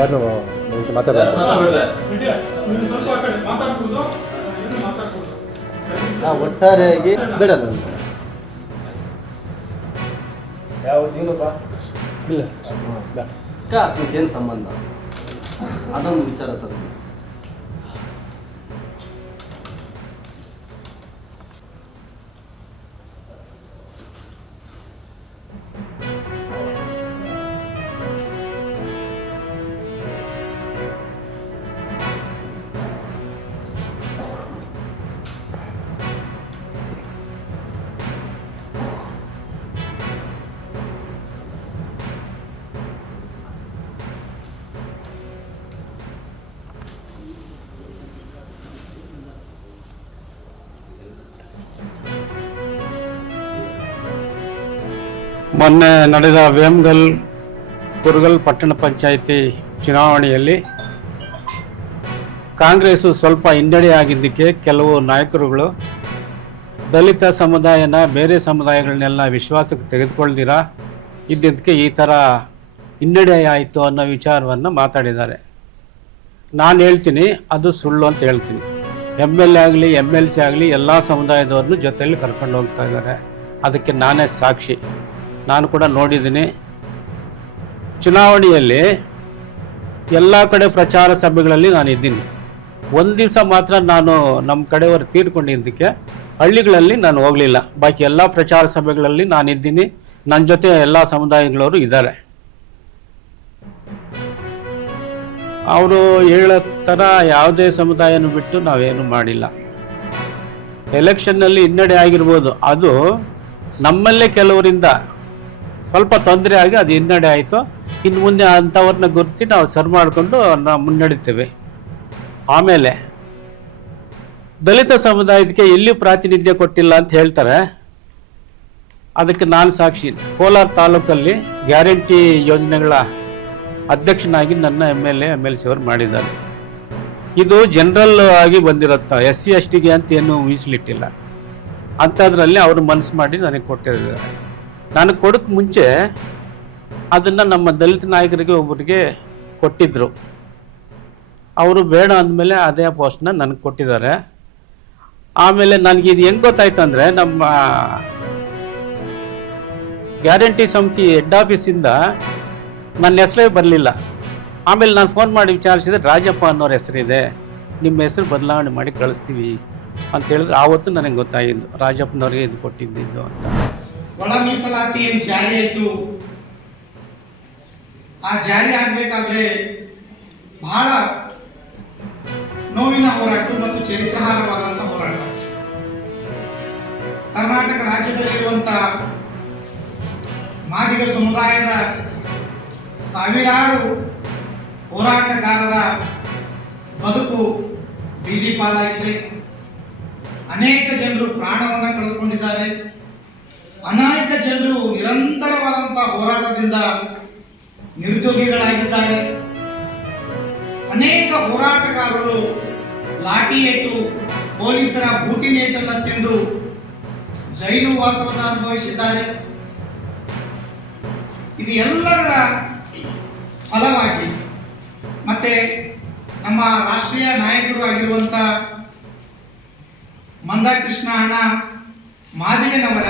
ಯಾರು ಮಾತಾಡೋದು ಒಟ್ಟಾರೆಯಾಗಿ ಬೇಡ ನಾನು ಯಾವ ನೀನಪ್ಪ ಇಲ್ಲ ಏನು ಸಂಬಂಧ ಅದೊಂದು ವಿಚಾರ ತಂದು ಮೊನ್ನೆ ನಡೆದ ವೇಮಗಲ್ ಕುರುಗಲ್ ಪಟ್ಟಣ ಪಂಚಾಯಿತಿ ಚುನಾವಣೆಯಲ್ಲಿ ಕಾಂಗ್ರೆಸ್ಸು ಸ್ವಲ್ಪ ಹಿನ್ನಡೆಯಾಗಿದ್ದಕ್ಕೆ ಕೆಲವು ನಾಯಕರುಗಳು ದಲಿತ ಸಮುದಾಯನ ಬೇರೆ ಸಮುದಾಯಗಳನ್ನೆಲ್ಲ ವಿಶ್ವಾಸಕ್ಕೆ ತೆಗೆದುಕೊಳ್ದಿರ ಇದ್ದಿದ್ದಕ್ಕೆ ಈ ಥರ ಹಿನ್ನಡೆ ಆಯಿತು ಅನ್ನೋ ವಿಚಾರವನ್ನು ಮಾತಾಡಿದ್ದಾರೆ. ನಾನು ಹೇಳ್ತೀನಿ ಅದು ಸುಳ್ಳು ಅಂತ ಹೇಳ್ತೀನಿ. MLA ಆಗಲಿ MLC ಆಗಲಿ ಎಲ್ಲ ಸಮುದಾಯದವ್ರನ್ನೂ ಜೊತೆಯಲ್ಲಿ ಕರ್ಕೊಂಡು ಹೋಗ್ತಾ ಇದ್ದಾರೆ. ಅದಕ್ಕೆ ನಾನೇ ಸಾಕ್ಷಿ. ನಾನು ಕೂಡ ನೋಡಿದ್ದೀನಿ. ಚುನಾವಣೆಯಲ್ಲಿ ಎಲ್ಲ ಕಡೆ ಪ್ರಚಾರ ಸಭೆಗಳಲ್ಲಿ ನಾನು ಇದ್ದೀನಿ. ಒಂದು ದಿವಸ ಮಾತ್ರ ನಾನು ನಮ್ಮ ಕಡೆಯವರು ತೀರ್ಕೊಂಡಿದ್ದಕ್ಕೆ ಹಳ್ಳಿಗಳಲ್ಲಿ ನಾನು ಹೋಗಲಿಲ್ಲ. ಬಾಕಿ ಎಲ್ಲ ಪ್ರಚಾರ ಸಭೆಗಳಲ್ಲಿ ನಾನಿದ್ದೀನಿ. ನನ್ನ ಜೊತೆ ಎಲ್ಲ ಸಮುದಾಯಗಳವರು ಇದ್ದಾರೆ. ಅವರು ಹೇಳೋ ಥರ ಯಾವುದೇ ಸಮುದಾಯನೂ ಬಿಟ್ಟು ನಾವೇನು ಮಾಡಿಲ್ಲ. ಎಲೆಕ್ಷನ್ನಲ್ಲಿ ಹಿನ್ನಡೆ ಆಗಿರ್ಬೋದು, ಅದು ನಮ್ಮಲ್ಲೇ ಕೆಲವರಿಂದ ಸ್ವಲ್ಪ ತೊಂದರೆ ಆಗಿ ಅದು ಹಿನ್ನಡೆ ಆಯಿತು. ಇನ್ನು ಮುಂದೆ ಅಂಥವ್ರನ್ನ ಗುರುತಿಸಿ ನಾವು ಸರಿ ಮಾಡಿಕೊಂಡು ನಾವು ಮುನ್ನಡೀತೇವೆ. ಆಮೇಲೆ ದಲಿತ ಸಮುದಾಯಕ್ಕೆ ಎಲ್ಲಿ ಪ್ರಾತಿನಿಧ್ಯ ಕೊಟ್ಟಿಲ್ಲ ಅಂತ ಹೇಳ್ತಾರೆ. ಅದಕ್ಕೆ ನಾನು ಸಾಕ್ಷಿ. ಕೋಲಾರ ತಾಲೂಕಲ್ಲಿ ಗ್ಯಾರಂಟಿ ಯೋಜನೆಗಳ ಅಧ್ಯಕ್ಷನಾಗಿ ನನ್ನ MLA MLC ಅವರು ಮಾಡಿದ್ದಾರೆ. ಇದು ಜನರಲ್ ಆಗಿ ಬಂದಿರುತ್ತೆ. SC STಗೆ ಅಂತ ಏನು ಮೀಸಲಿಟ್ಟಿಲ್ಲ. ಅಂಥದ್ರಲ್ಲಿ ಅವರು ಮನಸ್ಸು ಮಾಡಿ ನನಗೆ ಕೊಟ್ಟಿದ್ದಾರೆ. ನನಗೆ ಕೊಡೋಕ್ಕೆ ಮುಂಚೆ ಅದನ್ನು ನಮ್ಮ ದಲಿತ ನಾಯಕರಿಗೆ ಒಬ್ಬರಿಗೆ ಕೊಟ್ಟಿದ್ದರು. ಅವರು ಬೇಡ ಅಂದಮೇಲೆ ಅದೇ ಪೋಸ್ಟ್ನ ನನಗೆ ಕೊಟ್ಟಿದ್ದಾರೆ. ಆಮೇಲೆ ನನಗೆ ಇದು ಹೆಂಗೆ ಗೊತ್ತಾಯ್ತು ಅಂದರೆ, ನಮ್ಮ ಗ್ಯಾರಂಟಿ ಸಮಿತಿ ಹೆಡ್ ಆಫೀಸಿಂದ ನನ್ನ ಹೆಸರೇ ಬರಲಿಲ್ಲ. ಆಮೇಲೆ ನಾನು ಫೋನ್ ಮಾಡಿ ವಿಚಾರಿಸಿದ್ರೆ, ರಾಜಪ್ಪ ಅನ್ನೋರ ಹೆಸರಿದೆ, ನಿಮ್ಮ ಹೆಸರು ಬದಲಾವಣೆ ಮಾಡಿ ಕಳಿಸ್ತೀವಿ ಅಂತ ಹೇಳಿದ್ರೆ ಆವತ್ತು ನನಗೆ ಗೊತ್ತಾಗಿದ್ದು ರಾಜಪ್ಪನವ್ರಿಗೆ ಇದು ಕೊಟ್ಟಿದ್ದು ಅಂತ. ಒಳ ಮೀಸಲಾತಿ ಏನು ಜಾರಿ ಆಯಿತು, ಆ ಜಾರಿ ಆಗಬೇಕಾದ್ರೆ ಬಹಳ ನೋವಿನ ಹೋರಾಟ ಮತ್ತು ಚರಿತ್ರಾರ್ಹವಾದಂಥ ಹೋರಾಟ. ಕರ್ನಾಟಕ ರಾಜ್ಯದಲ್ಲಿರುವಂಥ ಮಾದಿಗ ಸಮುದಾಯದ ಸಾವಿರಾರು ಹೋರಾಟಗಾರರ ಬದುಕು ಬೀದಿ ಪಾಲಾಗಿದೆ. ಅನೇಕ ಜನರು ಪ್ರಾಣವನ್ನು ಕಳೆದುಕೊಂಡಿದ್ದಾರೆ. ಅನೇಕ ಜನರು ನಿರಂತರವಾದಂಥ ಹೋರಾಟದಿಂದ ನಿರುದ್ಯೋಗಿಗಳಾಗಿದ್ದಾರೆ. ಅನೇಕ ಹೋರಾಟಗಾರರು ಲಾಠಿ ಏಟು, ಪೊಲೀಸರ ಬೂಟಿನೇಟನ್ನು ತಿಂದು ಜೈಲು ವಾಸವನ್ನು ಅನುಭವಿಸಿದ್ದಾರೆ. ಇದು ಎಲ್ಲರ ಫಲವಾಗಿ ಮತ್ತೆ ನಮ್ಮ ರಾಷ್ಟ್ರೀಯ ನಾಯಕರು ಆಗಿರುವಂಥ ಮಂದಕೃಷ್ಣ ಅಣ್ಣ ಮಾದಿಗನವರ